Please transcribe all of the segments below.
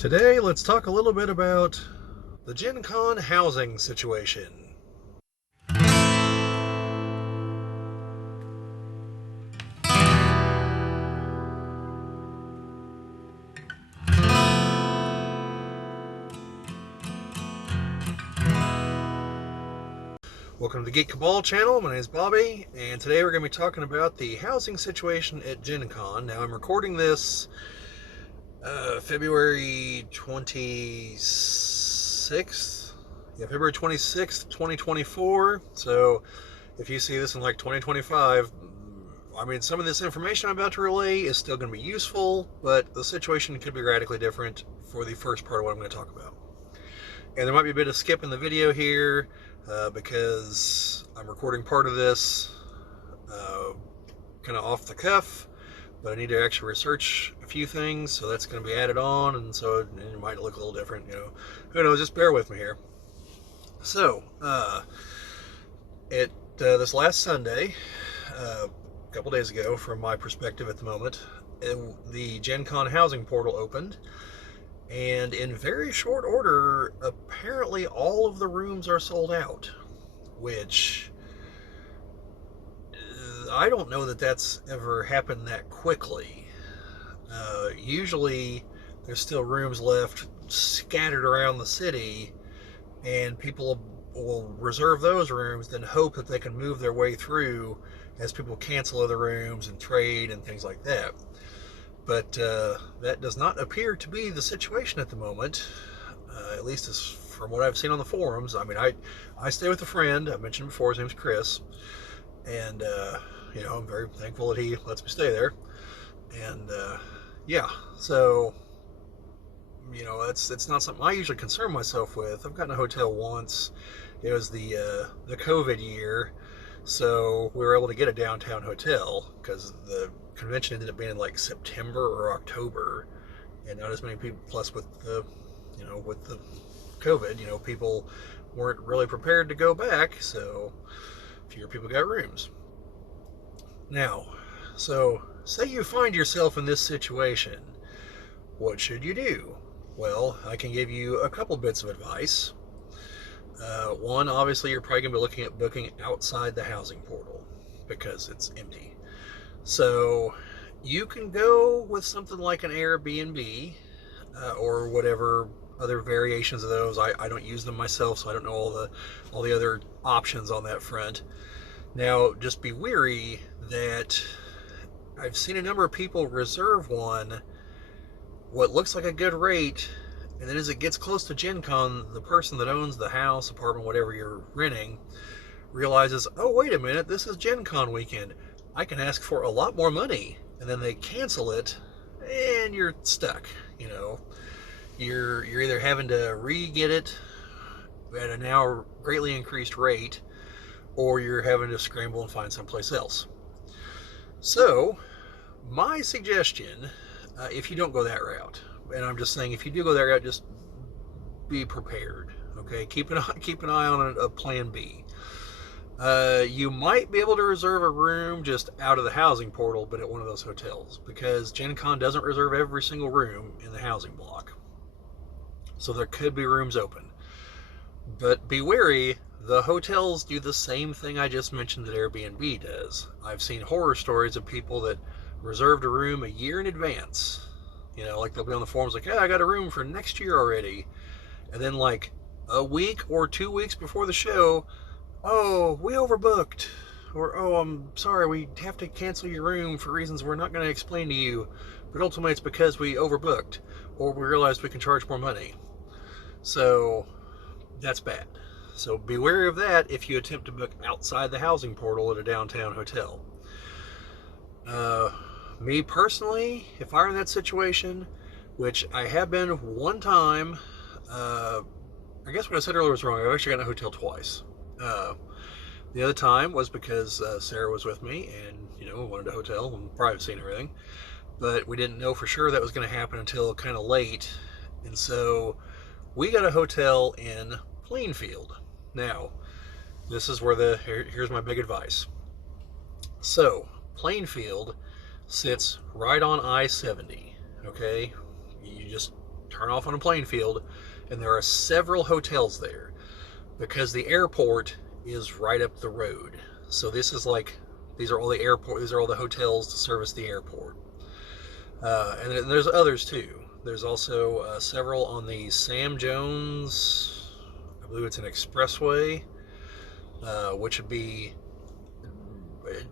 Today, let's talk a little bit about the GenCon housing situation. Welcome to the Geek Cabal channel. My name is Bobby, and today we're going to be talking about the housing situation at GenCon. Now, I'm recording this February 26th. Yeah, February 26th, 2024. So, if you see this in like 2025, I mean, some of this information I'm about to relay is still going to be useful, but the situation could be radically different for the first part of what I'm going to talk about. And there might be a bit of skip in the video here because I'm recording part of this kind of off the cuff, but I need to actually research a few things, so that's going to be added on, and so it might look a little different. Who knows? Just bear with me here. So, this last Sunday, a couple days ago, from my perspective at the moment, the GenCon housing portal opened. And in very short order, apparently all of the rooms are sold out, which I don't know that that's ever happened that quickly. Usually there's still rooms left scattered around the city, and people will reserve those rooms, then hope that they can move their way through as people cancel other rooms and trade and things like that. But that does not appear to be the situation at the moment, at least as from what I've seen on the forums. I mean, I stay with a friend. I mentioned before, his name's Chris, and I'm very thankful that he lets me stay there. And yeah, so it's not something I usually concern myself with. I've gotten a hotel once. It was the COVID year, so we were able to get a downtown hotel because the convention ended up being in like September or October, and not as many people. Plus, with the COVID, people weren't really prepared to go back, so fewer people got rooms. Now, so say you find yourself in this situation, what should you do? Well, I can give you a couple bits of advice. One, obviously, you're probably going to be looking at booking outside the housing portal because it's empty. So you can go with something like an Airbnb or whatever other variations of those. I don't use them myself, so I don't know all the other options on that front. Now, just be wary that I've seen a number of people reserve one, what looks like a good rate, and then as it gets close to GenCon, the person that owns the house, apartment, whatever you're renting, realizes, oh, wait a minute, this is GenCon weekend. I can ask for a lot more money. And then they cancel it, and you're stuck. You're either having to re-get it at a now greatly increased rate, or you're having to scramble and find someplace else. So, my suggestion, if you don't go that route, and I'm just saying if you do go that route, just be prepared. Okay, keep an eye on a plan B. You might be able to reserve a room just out of the housing portal, but at one of those hotels, because GenCon doesn't reserve every single room in the housing block. So there could be rooms open. But be wary, the hotels do the same thing I just mentioned that Airbnb does. I've seen horror stories of people that reserved a room a year in advance. Like they'll be on the forums like, I got a room for next year already. And then like a week or 2 weeks before the show, oh, we overbooked, or oh, I'm sorry, we have to cancel your room for reasons we're not going to explain to you, but ultimately it's because we overbooked, or we realized we can charge more money. So that's bad. So be wary of that if you attempt to book outside the housing portal at a downtown hotel. Me personally, if I were in that situation, which I have been one time, I guess what I said earlier was wrong. I've actually gotten a hotel twice. The other time was because Sarah was with me, and we wanted a hotel and privacy and everything, but we didn't know for sure that was going to happen until kind of late, and so we got a hotel in Plainfield. Now, this is where here's my big advice. So Plainfield sits right on I-70. Okay, you just turn off on a playing field, and there are several hotels there because the airport is right up the road. So this is like, these are all the hotels to service the airport. And there's others too. There's also several on the Sam Jones, I believe it's an expressway, which would be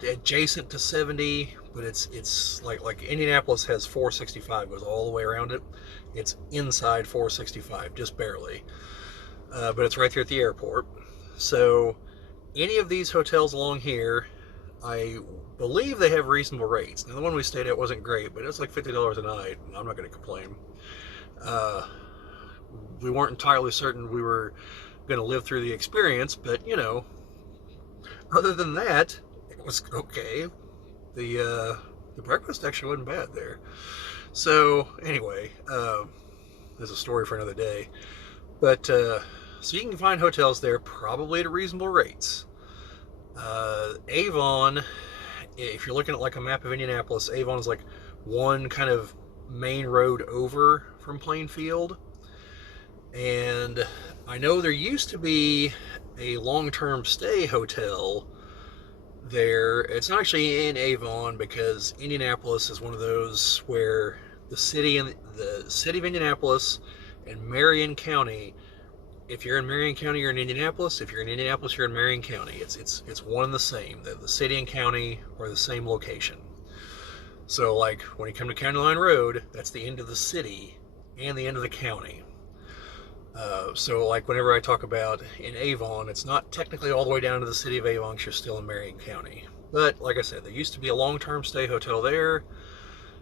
adjacent to 70, but it's like Indianapolis has 465, goes all the way around it. It's inside 465, just barely, but it's right there at the airport. So any of these hotels along here, I believe they have reasonable rates. Now the one we stayed at wasn't great, but it's like $50 a night. I'm not going to complain. We weren't entirely certain we were going to live through the experience, but you know, other than that, it was okay. The breakfast actually wasn't bad there. So anyway, there's a story for another day. But so you can find hotels there probably at reasonable rates. Avon, if you're looking at like a map of Indianapolis, Avon is like one kind of main road over from Plainfield. And I know there used to be a long-term stay hotel there. It's not actually in Avon because Indianapolis is one of those where the city of Indianapolis and Marion County, if you're in Marion County, you're in Indianapolis. If you're in Indianapolis, you're in Marion County. It's one and the same. The city and county are the same location. So like when you come to County Line Road, that's the end of the city and the end of the county. So like whenever I talk about in Avon, it's not technically all the way down to the city of Avon because you're still in Marion County. But like I said, there used to be a long-term stay hotel there.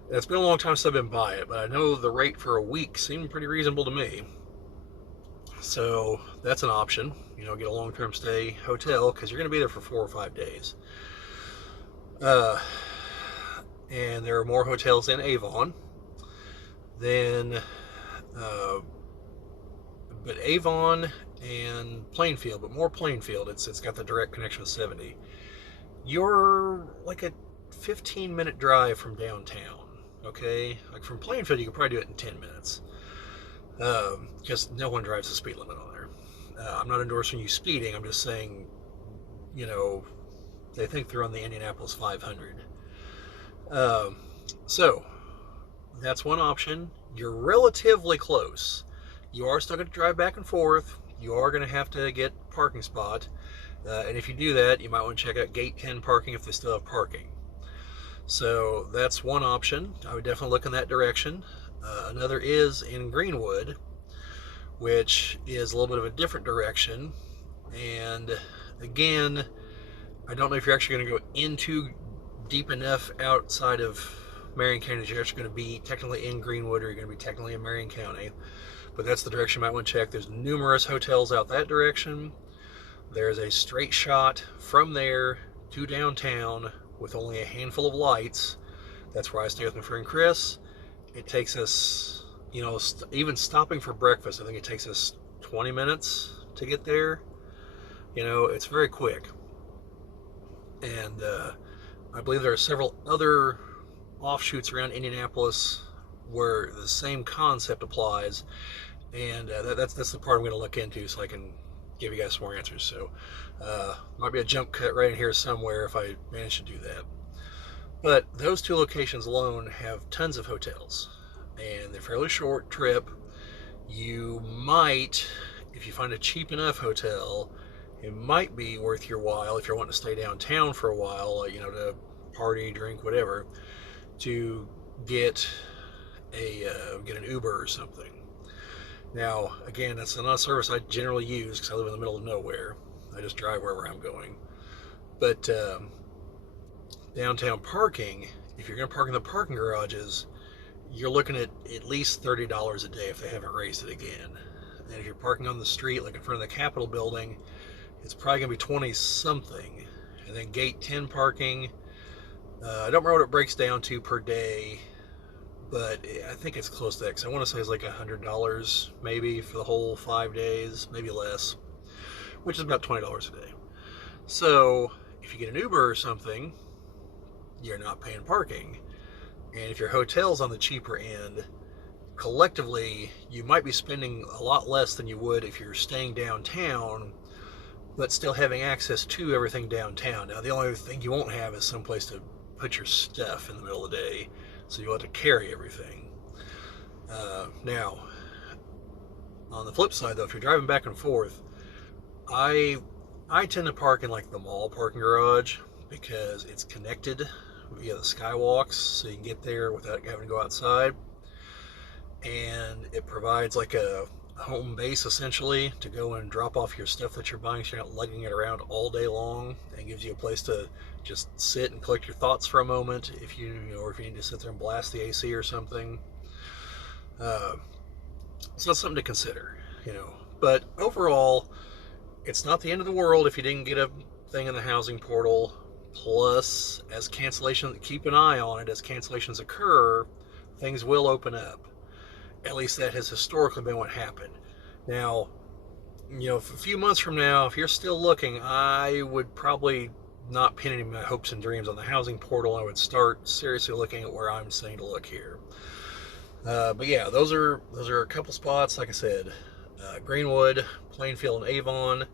It's been a long time since I've been by it, but I know the rate for a week seemed pretty reasonable to me. So that's an option, you know, get a long-term stay hotel because you're going to be there for 4 or 5 days. And there are more hotels in Avon. Then, but Avon and Plainfield, but more Plainfield. It's got the direct connection with 70. You're like a 15-minute drive from downtown. Okay, like from Plainfield, you could probably do it in 10 minutes. Because no one drives the speed limit on there. I'm not endorsing you speeding. I'm just saying, you know, they think they're on the Indianapolis 500. So that's one option. You're relatively close. You are still going to drive back and forth. You are going to have to get a parking spot. And if you do that, you might want to check out Gate 10 parking if they still have parking. So that's one option. I would definitely look in that direction. Another is in Greenwood, which is a little bit of a different direction. And again, I don't know if you're actually going to go into deep enough outside of Marion County that you're actually going to be technically in Greenwood, or you're going to be technically in Marion County. But that's the direction you might want to check. There's numerous hotels out that direction. There's a straight shot from there to downtown with only a handful of lights. That's where I stay with my friend Chris. It takes us, you know, even stopping for breakfast, I think it takes us 20 minutes to get there. You know, it's very quick. And I believe there are several other offshoots around Indianapolis where the same concept applies. And that's the part I'm going to look into so I can give you guys some more answers. So might be a jump cut right in here somewhere if I manage to do that. But those two locations alone have tons of hotels, and they're fairly short trip. You might, if you find a cheap enough hotel, it might be worth your while if you're wanting to stay downtown for a while, you know, to party, drink, whatever, to get an Uber or something. Now, again, that's not a service I generally use because I live in the middle of nowhere. I just drive wherever I'm going. But downtown parking, if you're going to park in the parking garages, you're looking at least $30 a day if they haven't raised it again. And if you're parking on the street, like in front of the Capitol building, it's probably going to be 20 something. And then Gate 10 parking, I don't remember what it breaks down to per day, but I think it's close to that, because I want to say it's like $100 maybe for the whole 5 days, maybe less, which is about $20 a day. So if you get an Uber or something, you're not paying parking. And if your hotel's on the cheaper end, collectively, you might be spending a lot less than you would if you're staying downtown, but still having access to everything downtown. Now, the only thing you won't have is someplace to put your stuff in the middle of the day, so you'll have to carry everything. Now, on the flip side, though, if you're driving back and forth, I I tend to park in like the mall parking garage because it's connected via the skywalks, so you can get there without having to go outside, and it provides like a home base essentially to go and drop off your stuff that you're buying, so you're not lugging it around all day long, and gives you a place to just sit and collect your thoughts for a moment if or if you need to sit there and blast the AC or something. Uh, so that's something to consider, you know. But overall, it's not the end of the world if you didn't get a thing in the housing portal. Plus, as cancellations, keep an eye on it. As cancellations occur, things will open up. At least that has historically been what happened. Now, you know, a few months from now, if you're still looking, I would probably not pin any of my hopes and dreams on the housing portal. I would start seriously looking at where I'm saying to look here. But yeah, those are a couple spots. Like I said, Greenwood, Plainfield, and Avon.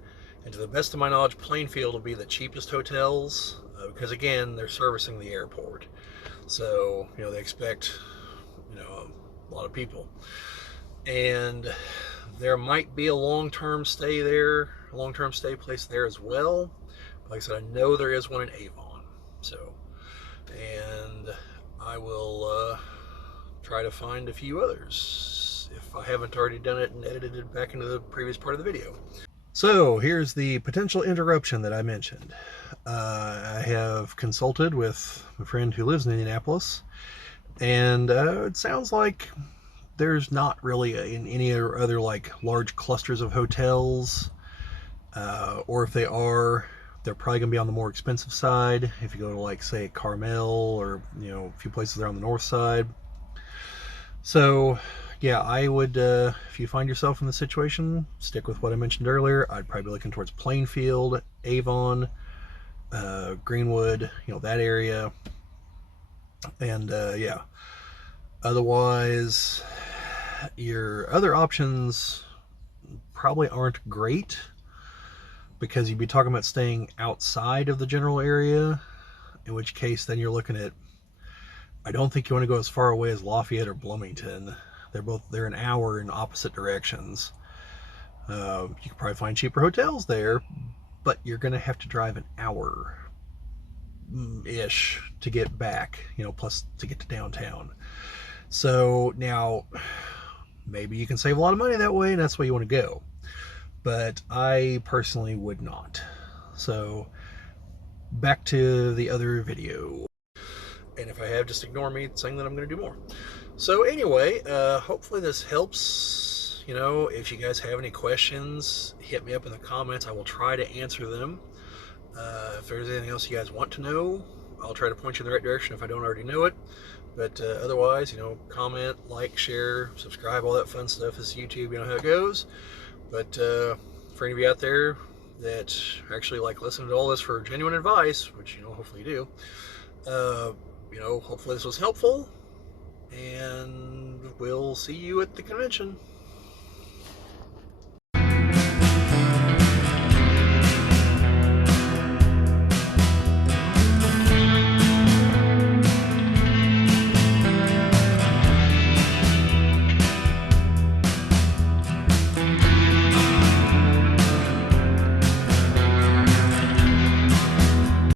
And to the best of my knowledge, Plainfield will be the cheapest hotels because again, they're servicing the airport. So you know they expect a lot of people, and there might be a long-term stay there, a long-term stay place there as well. Like I said, I know there is one in Avon. So, and I will try to find a few others if I haven't already done it and edited it back into the previous part of the video. So here's the potential interruption that I mentioned. I have consulted with a friend who lives in Indianapolis, and it sounds like there's not really in any other like large clusters of hotels, or if they are, they're probably going to be on the more expensive side. If you go to like say Carmel or a few places there on the north side. So yeah, I would, if you find yourself in the situation, stick with what I mentioned earlier. I'd probably be looking towards Plainfield, Avon, Greenwood, that area. And yeah, otherwise, your other options probably aren't great because you'd be talking about staying outside of the general area, in which case then you're looking at, I don't think you want to go as far away as Lafayette or Bloomington. They're an hour in opposite directions. You can probably find cheaper hotels there, but you're going to have to drive an hour ish to get back, plus to get to downtown. So now maybe you can save a lot of money that way, and that's where you want to go. But I personally would not. So back to the other video. And if I have, just ignore me saying that I'm going to do more. So anyway, hopefully this helps. If you guys have any questions, hit me up in the comments. I will try to answer them. If there's anything else you guys want to know, I'll try to point you in the right direction if I don't already know it. But otherwise, comment, like, share, subscribe, all that fun stuff. This is YouTube, you know how it goes. But for any of you out there that actually like listening to all this for genuine advice, which hopefully you do, hopefully this was helpful, and we'll see you at the convention.